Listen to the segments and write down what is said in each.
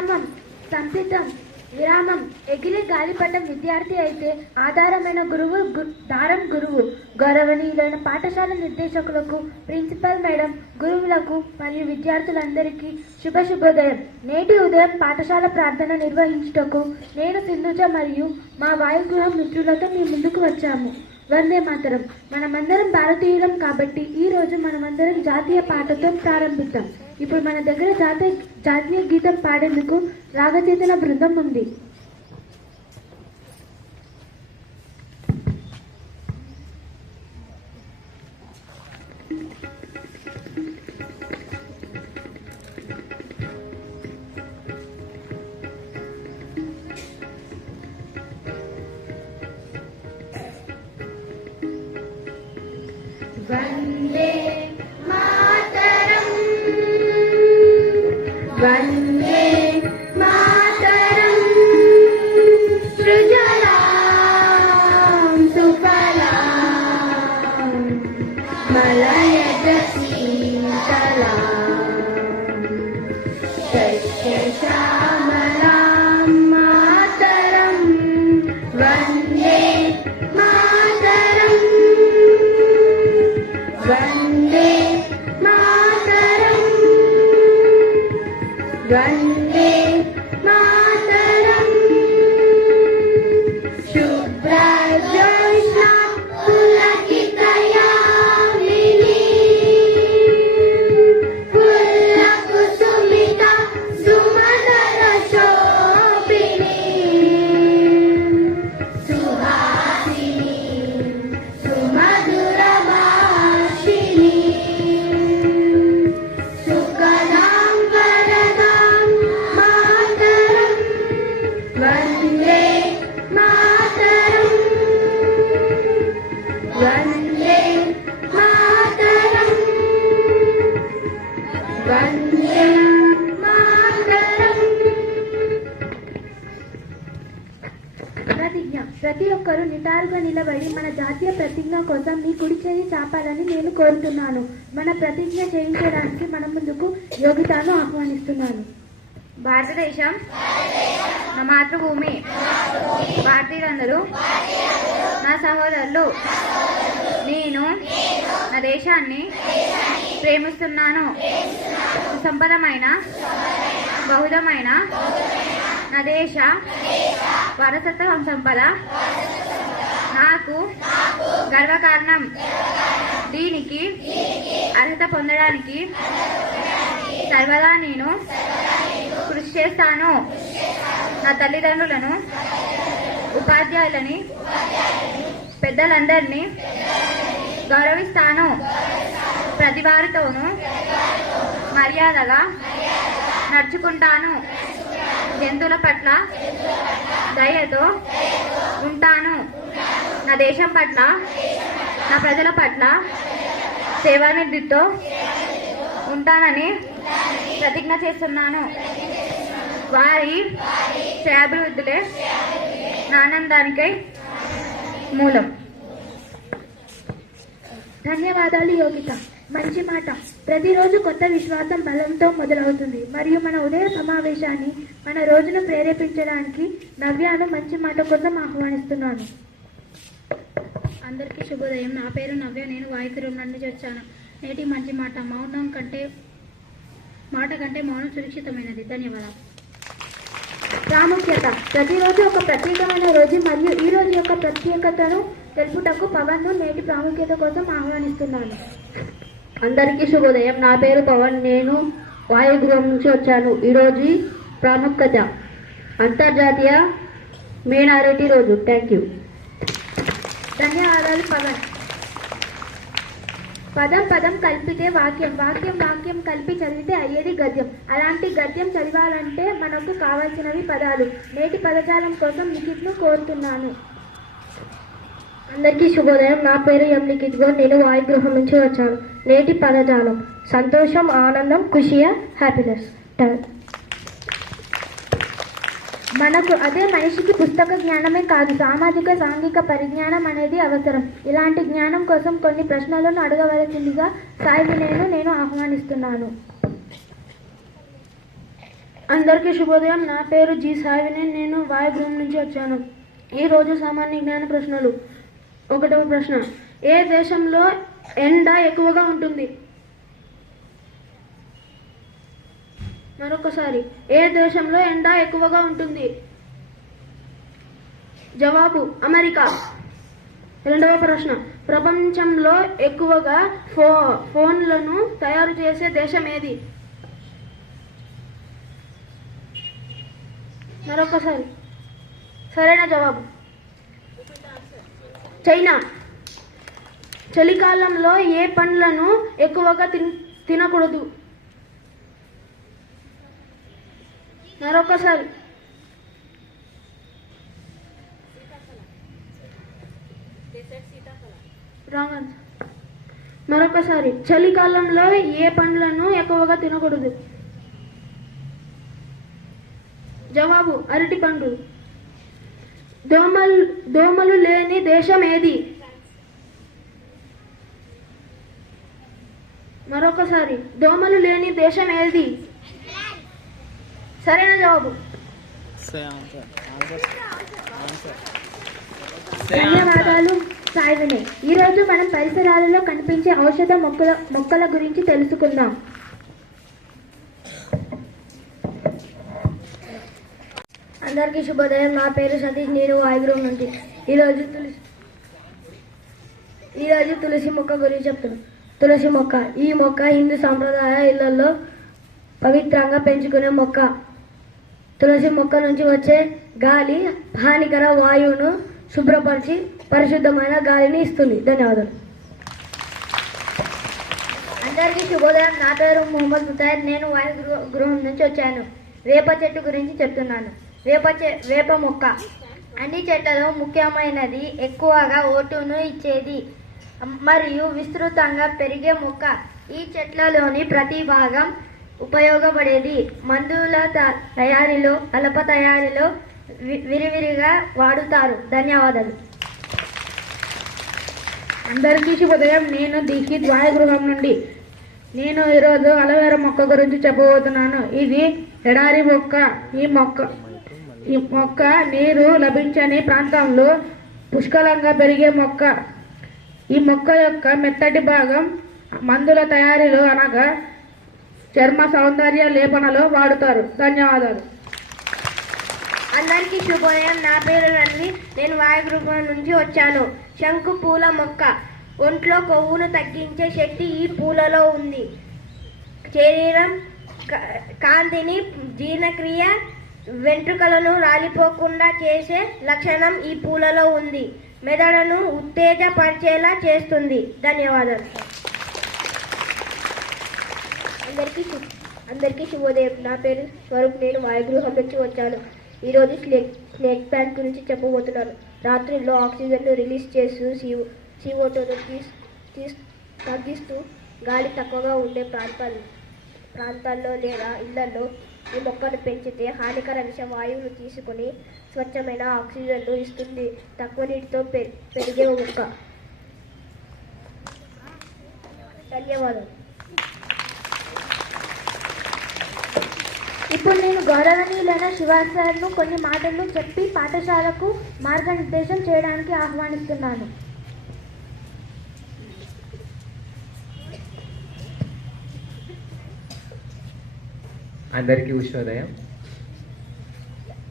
విరామం సంసిద్ధం విరామం. ఎగిరే గాలిపటం విద్యార్థి అయితే ఆధారమైన గురువు దారం గురువు. గౌరవనీయులైన పాఠశాల నిర్దేశకులకు, ప్రిన్సిపల్ మేడం, గురువులకు మరియు విద్యార్థులందరికీ శుభోదయం. నేటి ఉదయం పాఠశాల ప్రార్థన నిర్వహించుటకు నేను సింధుజ మరియు మా వాయుగృహం మిత్రులతో మీ ముందుకు వచ్చాము. వందే మాతరం. మనమందరం భారతీయులం కాబట్టి ఈ రోజు మనమందరం జాతీయ పాటతో ప్రారంభిద్దాం. ఇప్పుడు మన దగ్గర జాతీయ గీతం పాడేందుకు రాగచేతన బృందం ఉంది. వందే మాతరం వందే మాతరం సృజలాం సుఫలాం మలయజ శీతలాం సస్యశ్యామలాం మాతరం వందే మాతరం వందే మాతరం వందే మాతరం శుభ్రజ్యోత్స్నా పులకితయామినీ పుల్లకుసుమిత సుమధుర శోభినీ సుహాసినీ సుమధుర భాషినీ సుఖదాం వరదాం మాతరం వందే మాతరం వందే మాతరం వందే మాతరం. ప్రతిజ్ఞ. ప్రతి ఒక్కరూ నిటారుగా నిలబడి మన జాతీయ ప్రతిజ్ఞ కోసం మీ కుడి చేయి చాపాలని నేను కోరుతున్నాను. మన ప్రతిజ్ఞ చేయించడానికి మన ముందుకు యోగితను ఆహ్వానిస్తున్నాను. భారతదేశం నా మాతృభూమి. భారతీయులందరూ నా సహోదరులు. నేను నా దేశాన్ని ప్రేమిస్తున్నాను. సంపదమైన బహుళమైన నా దేశ వారసత్వ సంపద నాకు గర్వకారణం. దీనికి అర్హత పొందడానికి సర్వదా నేను కృషి చేస్తాను. నా తల్లిదండ్రులను, ఉపాధ్యాయులని, పెద్దలందరినీ గౌరవిస్తాను. ప్రతి వారితోనూ మర్యాదగా నడుచుకుంటాను. జంతువుల పట్ల దయతో ఉంటాను. నా దేశం పట్ల, నా ప్రజల పట్ల సేవానిధితో ఉంటానని ప్రతిజ్ఞ చేస్తున్నాను. వారి శ్రేయాభివృద్ధులే నా ఆనందానికై మూలం. ధన్యవాదాలు యోగిత. మంచి మాట. ప్రతిరోజు కొత్త విశ్వాసం బలంతో మొదలవుతుంది మరియు మన ఉదయ సమావేశాన్ని మన రోజును ప్రేరేపించడానికి నవ్యాను మంచి మాట కోసం ఆహ్వానిస్తున్నాను. అందరికీ శుభోదయం. నా పేరు నవ్య. నేను వాయుగురం నుండి వచ్చాను. నేటి మంచి మాట. మాట కంటే మౌనం సురక్షితమైనది. ధన్యవాదాలు. ప్రాముఖ్యత. ప్రతిరోజు ఒక ప్రత్యేకమైన రోజు మరియు ఈ రోజు యొక్క ప్రత్యేకతను తెలుపుటకు పవన్ను నేటి ప్రాముఖ్యత కోసం ఆహ్వానిస్తున్నాను. అందరికీ శుభోదయం. నా పేరు పవన్. నేను వాయుగృహం నుంచి వచ్చాను. ఈరోజు ప్రాముఖ్యత అంతర్జాతీయ మైనారిటీ రోజు. Thank you. ధన్యవాదాలు పవన్. పదం పదం కలిపితే వాక్యం, వాక్యం వాక్యం కలిపి చదివితే అయ్యేది గద్యం. అలాంటి గద్యం చదవాలంటే మనకు కావాల్సినవి పదాలు. నేటి పదజాలం కోసం లిఖిత్ను కోరుతున్నాను. అందరికీ శుభోదయం. నా పేరు ఎం లిఖిత్ గౌడ్. నేను వాయుగృహం నుంచి వచ్చాను. నేటి పదజాలం సంతోషం, ఆనందం, ఖుషియా, హ్యాపీనెస్. మనకు అదే మనిషికి పుస్తక జ్ఞానమే కాదు, సామాజిక సాంఘిక పరిజ్ఞానం అనేది అవసరం. ఇలాంటి జ్ఞానం కోసం కొన్ని ప్రశ్నలను అడగవలసిందిగా సాయి వినయ్ను నేను ఆహ్వానిస్తున్నాను. అందరికీ శుభోదయం. నా పేరు జి సాయివిని. నేను వాయుగృహం నుంచి వచ్చాను. ఈరోజు సామాన్య జ్ఞాన ప్రశ్నలు. 1వ ప్రశ్న, ఏ దేశంలో ఎండ ఎక్కువగా ఉంటుంది? మరొకసారి, ఏ దేశంలో ఎండ ఎక్కువగా ఉంటుంది? జవాబు అమెరికా. 2వ ప్రశ్న, ప్రపంచంలో ఎక్కువగా ఫోన్లను తయారు చేసే దేశం ఏది? మరొకసారి, సరైన జవాబు చైనా. చలికాలంలో ఏ పండ్లను ఎక్కువగా తినకూడదు? మరొకసారి, రాంగ్ ఆన్సర్. మరొకసారి, చలికాలంలో ఏ పండ్లను ఎక్కువగా తినకూడదు? జవాబు అరటి పండు. దోమలు లేని దేశం ఏది? మరొకసారి, దోమలు లేని దేశం ఏది? సరైన జవాబు. ధన్యవాదాలు సాయివిని. ఈరోజు మనం పరిసరాలలో కనిపించే ఔషధ మొక్కల గురించి తెలుసుకుందాం. అందరికీ శుభోదయం. నా పేరు సతీష్. నేను వాయుగృహం నుంచి. ఈరోజు తులసి మొక్క గురించి చెప్తున్నాను. తులసి మొక్క. ఈ మొక్క హిందూ సాంప్రదాయ ఇళ్లలో పవిత్రంగా పెంచుకునే మొక్క. తులసి మొక్క నుంచి వచ్చే గాలి హానికర వాయువును శుభ్రపరిచి పరిశుద్ధమైన గాలిని ఇస్తుంది. ధన్యవాదాలు. అందరికీ శుభోదయం. నా పేరు మొహమ్మద్ ముతాయర్. నేను వాయు గృహం నుంచి వచ్చాను. వేప చెట్టు గురించి చెప్తున్నాను. వేప మొక్క అన్ని చెట్లలో ముఖ్యమైనది, ఎక్కువగా ఓటును ఇచ్చేది మరియు విస్తృతంగా పెరిగే మొక్క. ఈ చెట్లలోని ప్రతి భాగం ఉపయోగపడేది. మందుల తయారీలో, కలప తయారీలో విరివిరిగా వాడుతారు. ధన్యవాదాలు. అందరికీ శుభోదయం. నేను దీక్షిత్ వాయుగృహం నుండి. నేను ఈరోజు అలోవెరా మొక్క గురించి చెప్పబోతున్నాను. ఇది ఎడారి మొక్క. ఈ మొక్క నీరు లభించని ప్రాంతంలో పుష్కలంగా పెరిగే మొక్క. ఈ మొక్క యొక్క మెత్తటి భాగం మందుల తయారీలో అనగా చర్మ సౌందర్య లేపనలో వాడుతారు. ధన్యవాదాలు. అందరికీ శుభోదయం. నా పేరు రణవి. నేను వాయుగృహం నుంచి వచ్చాను. శంకు పూల మొక్క. ఒంట్లో కొవ్వును తగ్గించే శక్తి ఈ పూలలో ఉంది. శరీరం కాంతిని, జీర్ణక్రియ, వెంట్రుకలను రాలిపోకుండా చేసే లక్షణం ఈ పూలలో ఉంది. మెదడును ఉత్తేజపరిచేలా చేస్తుంది. ధన్యవాదాలు. అందరికీ శుభోదయం. నా పేరు స్వరూప్. నేను వాయుగృహం నుంచి వచ్చాను. ఈరోజు స్నేక్ ప్లాంట్ గురించి చెప్పబోతున్నాను. రాత్రిలో ఆక్సిజన్ను రిలీజ్ చేస్తూ CO2ను తగ్గిస్తూ గాలి తక్కువగా ఉండే ప్రాంతాల్లో లేదా ఇళ్లలో ఈ మొక్కను పెంచితే హానికర విష వాయువులు తీసుకొని స్వచ్ఛమైన ఆక్సిజన్ను ఇస్తుంది. తక్కువ నీటితో పెరిగే మొక్క. ధన్యవాదాలు. ఇప్పుడు నేను గౌరవనీయులైన శివాసార్ను కొన్ని మాటలు చెప్పి పాఠశాలకు మార్గనిర్దేశం చేయడానికి ఆహ్వానిస్తున్నాను. అందరికీ ఉషోదయం.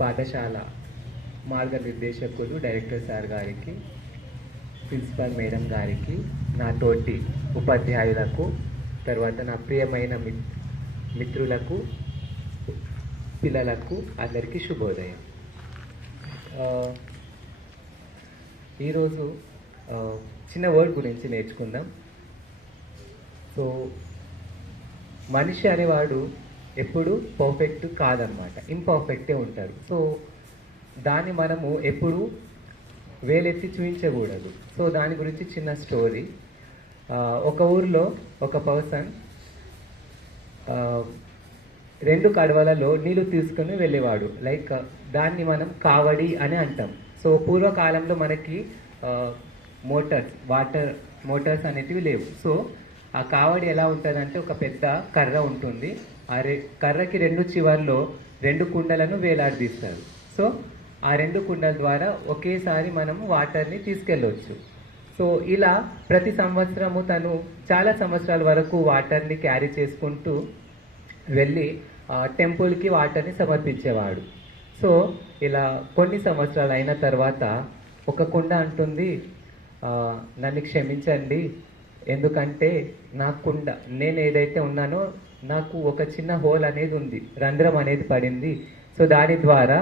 పాఠశాల మార్గనిర్దేశకులు డైరెక్టర్ సార్ గారికి, ప్రిన్సిపల్ మేడం గారికి, నా తోటి ఉపాధ్యాయులకు, తర్వాత నా ప్రియమైన మిత్రులకు, పిల్లలకు అందరికీ శుభోదయం. ఈరోజు చిన్న వర్డ్ గురించి నేర్చుకుందాం. సో మనిషి అనేవాడు ఎప్పుడు పర్ఫెక్ట్ కాదనమాట, ఇంపర్ఫెక్టే ఉంటాడు. సో దాన్ని మనము ఎప్పుడు వేలెత్తి చూపించకూడదు. సో దాని గురించి చిన్న స్టోరీ. ఒక ఊర్లో ఒక పర్సన్ 2 కడవలలో నీళ్లు తీసుకుని వెళ్ళేవాడు. లైక్ దాన్ని మనం కావడి అని అంటాం. సో పూర్వకాలంలో మనకి వాటర్ మోటార్స్ అనేటివి లేవు. సో ఆ కావడి ఎలా ఉంటుంది అంటే ఒక పెద్ద కర్ర ఉంటుంది. కర్రకి రెండు చివర్లో రెండు కుండలను వేలాడదీస్తారు. సో ఆ రెండు కుండల ద్వారా ఒకేసారి మనము వాటర్ని తీసుకెళ్ళవచ్చు. సో ఇలా ప్రతి సంవత్సరము తను చాలా సంవత్సరాల వరకు వాటర్ని క్యారీ చేసుకుంటూ వెళ్ళి టెంపుల్కి వాటర్ని సమర్పించేవాడు. సో ఇలా కొన్ని సంవత్సరాలు అయిన తర్వాత ఒక కుండ అంటుంది, నన్ను క్షమించండి, ఎందుకంటే నా కుండ నేను ఏదైతే ఉన్నానో నాకు ఒక చిన్న హోల్ అనేది ఉంది, రంధ్రం అనేది పడింది. సో దాని ద్వారా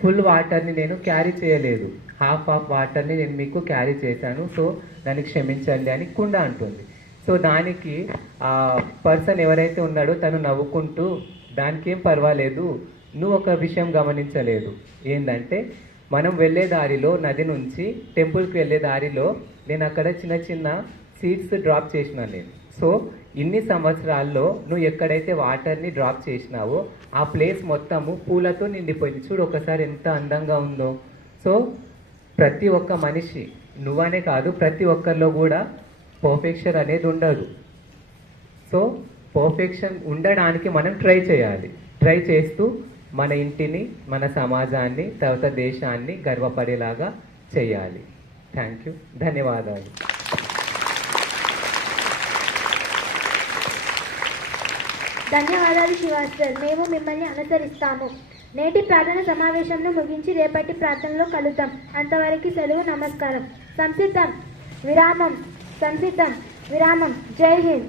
ఫుల్ వాటర్ని నేను క్యారీ చేయలేదు, హాఫ్ ఆఫ్ వాటర్ని నేను మీకు క్యారీ చేశాను, సో దాన్ని క్షమించండి అని కుండ అంటుంది. సో దానికి ఆ పర్సన్ ఎవరైతే ఉన్నాడో తను నవ్వుకుంటూ, దానికి ఏం పర్వాలేదు, నువ్వు ఒక విషయం గమనించలేదు, ఏంటంటే మనం వెళ్ళే దారిలో నది నుంచి టెంపుల్కి వెళ్ళే దారిలో నేను అక్కడ చిన్న చిన్న సీడ్స్ డ్రాప్ చేసినాను నేను. సో ఇన్ని సంవత్సరాల్లో నువ్వు ఎక్కడైతే వాటర్ని డ్రాప్ చేసినావో ఆ ప్లేస్ మొత్తము పూలతో నిండిపోయింది, చూడు ఒకసారి ఎంత అందంగా ఉందో. సో ప్రతి ఒక్క మనిషి, నువ్వనే కాదు ప్రతి ఒక్కరిలో కూడా పర్ఫెక్షన్ అనేది ఉండదు. సో పర్ఫెక్షన్ ఉండడానికి మనం ట్రై చేయాలి. ట్రై చేస్తూ మన ఇంటిని, మన సమాజాన్ని, తర్వాత దేశాన్ని గర్వపడేలాగా చేయాలి. థ్యాంక్ యూ, ధన్యవాదాలు. ధన్యవాదాలు శ్రీవాస్తవ్, మేము మిమ్మల్ని అనుసరిస్తాము. నేటి ప్రార్థన సమావేశంను ముగించి రేపటి ప్రార్థనలో కలుద్దాం. అంతవరకు సెలవు, నమస్కారం. సంసిద్ధం విరామం. జై హింద్.